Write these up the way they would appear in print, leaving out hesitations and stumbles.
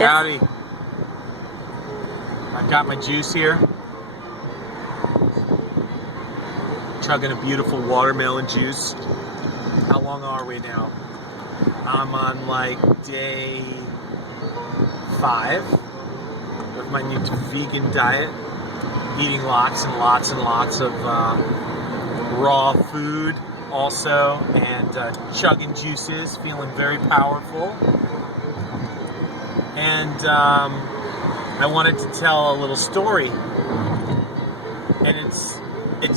Howdy. I've got my juice here. Chugging a beautiful watermelon juice. How long are we now? I'm on like day 5 of my new vegan diet. Eating lots and lots and lots of raw food also, and chugging juices, feeling very powerful. And I wanted to tell a little story, and it's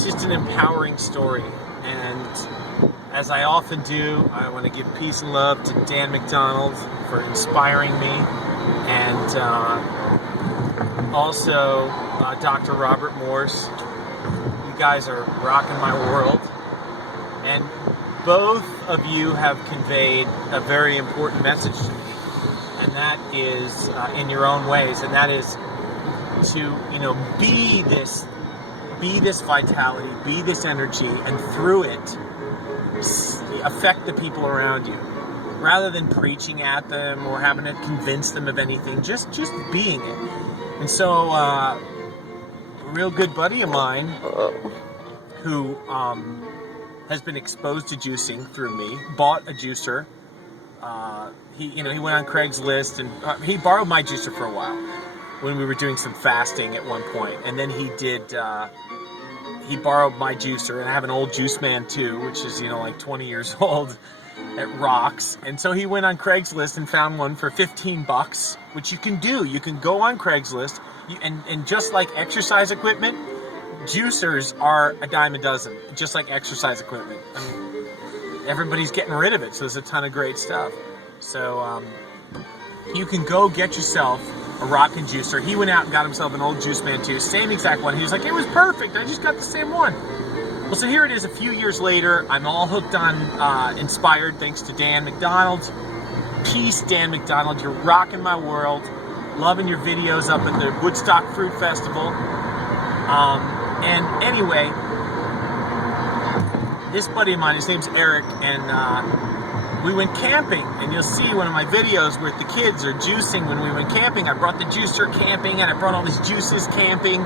just an empowering story. And as I often do, I want to give peace and love to Dan McDonald for inspiring me, and also Dr. Robert Morse. You guys are rocking my world, and both of you have conveyed a very important message to me. And that is in your own ways, and that is to, be this vitality, be this energy, and through it affect the people around you, rather than preaching at them or having to convince them of anything. Just being it. And so, a real good buddy of mine who has been exposed to juicing through me bought a juicer. He went on Craigslist, and he borrowed my juicer for a while when we were doing some fasting at one point. And then he borrowed my juicer, and I have an old juice man too, which is, like 20 years old. It rocks. And so he went on Craigslist and found one for $15, which you can do. You can go on Craigslist, and just like exercise equipment, juicers are a dime a dozen, just like exercise equipment. Everybody's getting rid of it, so there's a ton of great stuff. So you can go get yourself a rockin' juicer. He went out and got himself an old juice man too, same exact one. He was like, it was perfect, I just got the same one. Well, so here it is a few years later. I'm all hooked on Inspired, thanks to Dan McDonald. Peace, Dan McDonald, you're rocking my world. Loving your videos up at the Woodstock Fruit Festival. And anyway, this buddy of mine, his name's Eric, and we went camping, and you'll see one of my videos where the kids are juicing when we went camping. I brought the juicer camping, and I brought all these juices camping,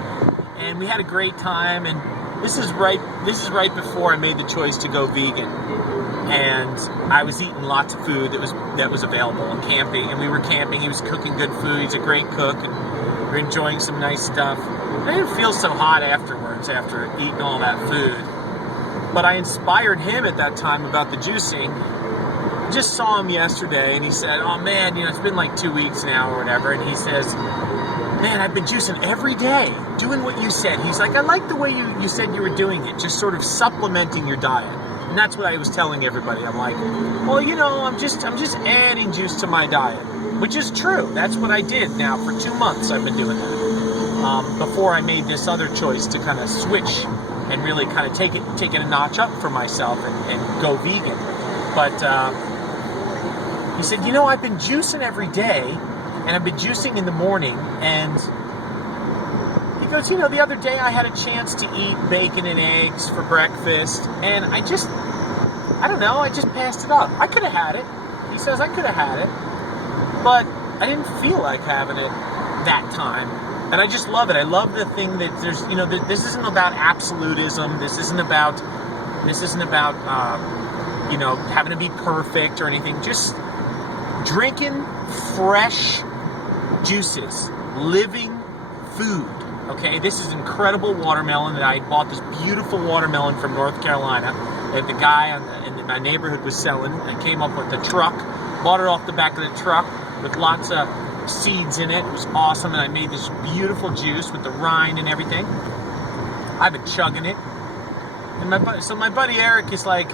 and we had a great time. And this is right before I made the choice to go vegan, and I was eating lots of food that was available and camping, and we were camping. He was cooking good food. He's a great cook, and we were enjoying some nice stuff. I didn't feel so hot afterwards after eating all that food. But I inspired him at that time about the juicing. Just saw him yesterday, and he said, oh man, it's been like 2 weeks now or whatever. And he says, man, I've been juicing every day, doing what you said. He's like, I like the way you said you were doing it, just sort of supplementing your diet. And that's what I was telling everybody. I'm like, well, I'm just adding juice to my diet, which is true. That's what I did now for 2 months. I've been doing that. Before I made this other choice to kind of switch and really kind of take it a notch up for myself and go vegan. But he said, I've been juicing every day, and I've been juicing in the morning. And he goes, the other day I had a chance to eat bacon and eggs for breakfast, and I just passed it up. I could have had it. He says, I could have had it, but I didn't feel like having it that time. And I just love it. I love the thing that there's, this isn't about absolutism. This isn't about having to be perfect or anything. Just drinking fresh juices, living food. Okay, this is incredible watermelon that I bought. This beautiful watermelon from North Carolina that the guy in my neighborhood was selling. I came up with the truck, bought it off the back of the truck with lots of seeds in it. It was awesome, and I made this beautiful juice with the rind and everything. I've been chugging it, and my buddy Eric is like,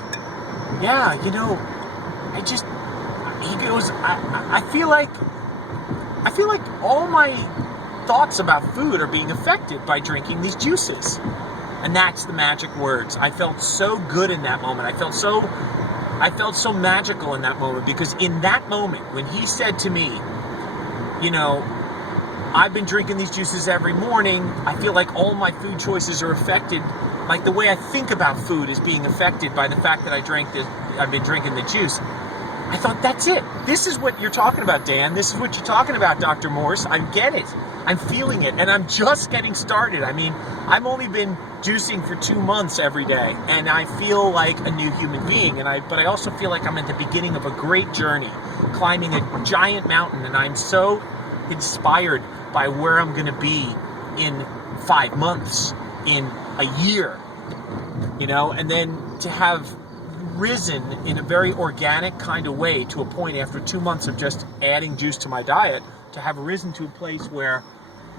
yeah, he goes, I feel like all my thoughts about food are being affected by drinking these juices. And that's the magic words. I felt so good in that moment. I felt so magical in that moment, because in that moment when he said to me, I've been drinking these juices every morning, I feel like all my food choices are affected, like the way I think about food is being affected by the fact that I've been drinking the juice. I thought, that's it. This is what you're talking about, Dan. This is what you're talking about, Dr. Morse. I get it. I'm feeling it, and I'm just getting started. I mean, I've only been juicing for 2 months every day, and I feel like a new human being. But I also feel like I'm at the beginning of a great journey, climbing a giant mountain, and I'm so inspired by where I'm going to be in 5 months, in a year, and then to have risen in a very organic kind of way to a point after 2 months of just adding juice to my diet, to have risen to a place where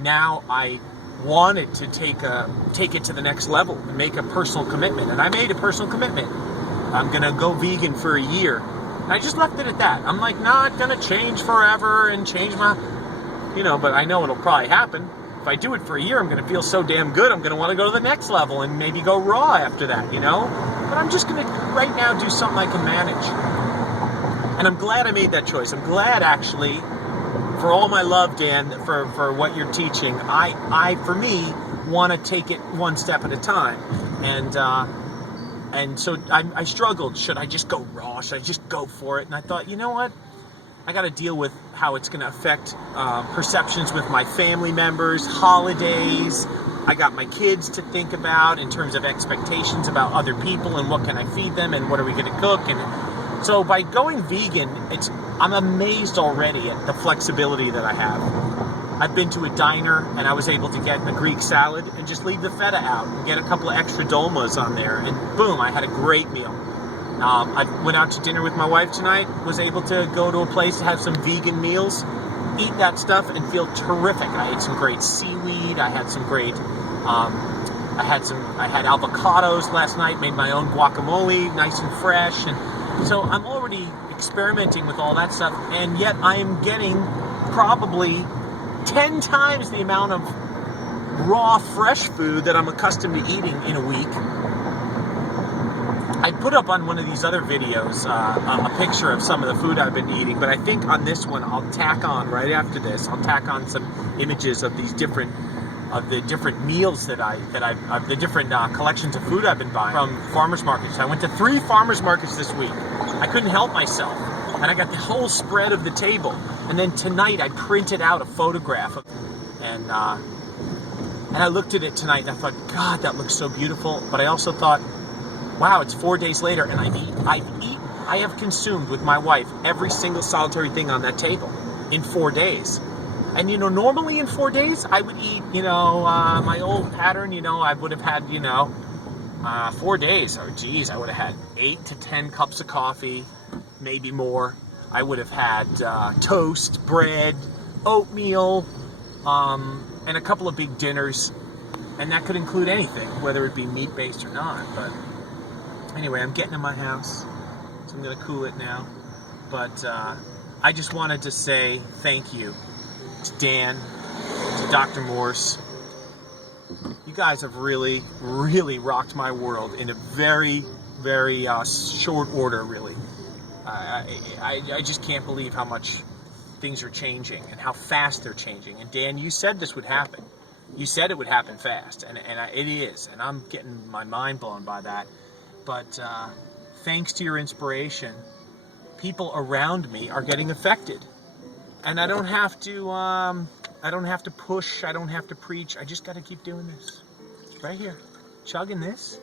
now I wanted to take it to the next level and make a personal commitment. And I made a personal commitment. I'm going to go vegan for a year. And I just left it at that. I'm like, not going to change forever and change my, but I know it'll probably happen. If I do it for a year, I'm going to feel so damn good, I'm going to want to go to the next level and maybe go raw after that, But I'm just going to, right now, do something I can manage. And I'm glad I made that choice. I'm glad, actually, for all my love, Dan, for what you're teaching. I for me, want to take it one step at a time. And so I struggled. Should I just go raw? Should I just go for it? And I thought, you know what? I got to deal with how it's going to affect perceptions with my family members, holidays. I got my kids to think about in terms of expectations about other people and what can I feed them and what are we going to cook. And so by going vegan, I'm amazed already at the flexibility that I have. I've been to a diner and I was able to get a Greek salad and just leave the feta out and get a couple of extra dolmas on there, and boom, I had a great meal. I went out to dinner with my wife tonight, was able to go to a place to have some vegan meals, eat that stuff, and feel terrific. I ate some great seaweed. I had some great, I had avocados last night, made my own guacamole, nice and fresh. And so I'm already experimenting with all that stuff, and yet I am getting probably 10 times the amount of raw, fresh food that I'm accustomed to eating in a week. I put up on one of these other videos a picture of some of the food I've been eating, but I think on this one I'll tack on, right after this, I'll tack on some images of the different meals of the different collections of food I've been buying from farmers markets. I went to 3 farmers markets this week. I couldn't help myself, and I got the whole spread of the table. And then tonight I printed out a photograph of, and I looked at it tonight and I thought, God, that looks so beautiful. But I also thought, wow, it's 4 days later, and I have consumed with my wife every single solitary thing on that table in 4 days. And, normally in 4 days, I would eat, my old pattern, I would have had, 4 days. Oh, geez, I would have had 8 to 10 cups of coffee, maybe more. I would have had toast, bread, oatmeal, and a couple of big dinners. And that could include anything, whether it be meat-based or not, but... Anyway, I'm getting in my house, so I'm going to cool it now. But I just wanted to say thank you to Dan, to Dr. Morse. You guys have really, really rocked my world in a very, very short order, really. I just can't believe how much things are changing and how fast they're changing. And Dan, you said this would happen. You said it would happen fast, and it is. And I'm getting my mind blown by that. But thanks to your inspiration, people around me are getting affected, and I don't have to push. I don't have to preach. I just got to keep doing this, right here, chugging this,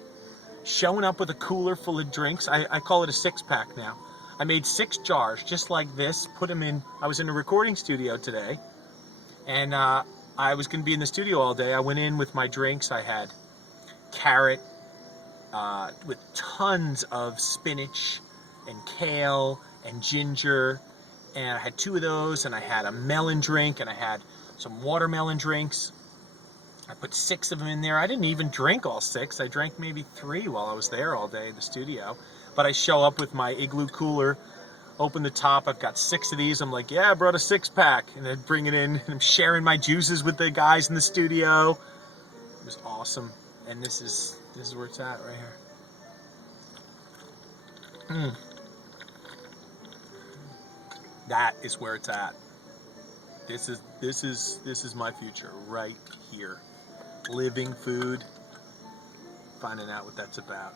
showing up with a cooler full of drinks. I call it a 6-pack now. I made 6 jars just like this. Put them in. I was in a recording studio today, and I was going to be in the studio all day. I went in with my drinks. I had carrot. With tons of spinach and kale and ginger, and I had 2 of those, and I had a melon drink, and I had some watermelon drinks. I put 6 of them in there. I didn't even drink all 6. I drank maybe 3 while I was there all day in the studio. But I show up with my igloo cooler, open the top, I've got 6 of these. I'm like, yeah, I brought a 6-pack, and I bring it in, and I'm sharing my juices with the guys in the studio. It was awesome, and this is where it's at right here. That is where it's at. This is my future right here. Living food, finding out what that's about.